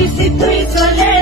Espírito e né?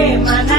Hey, my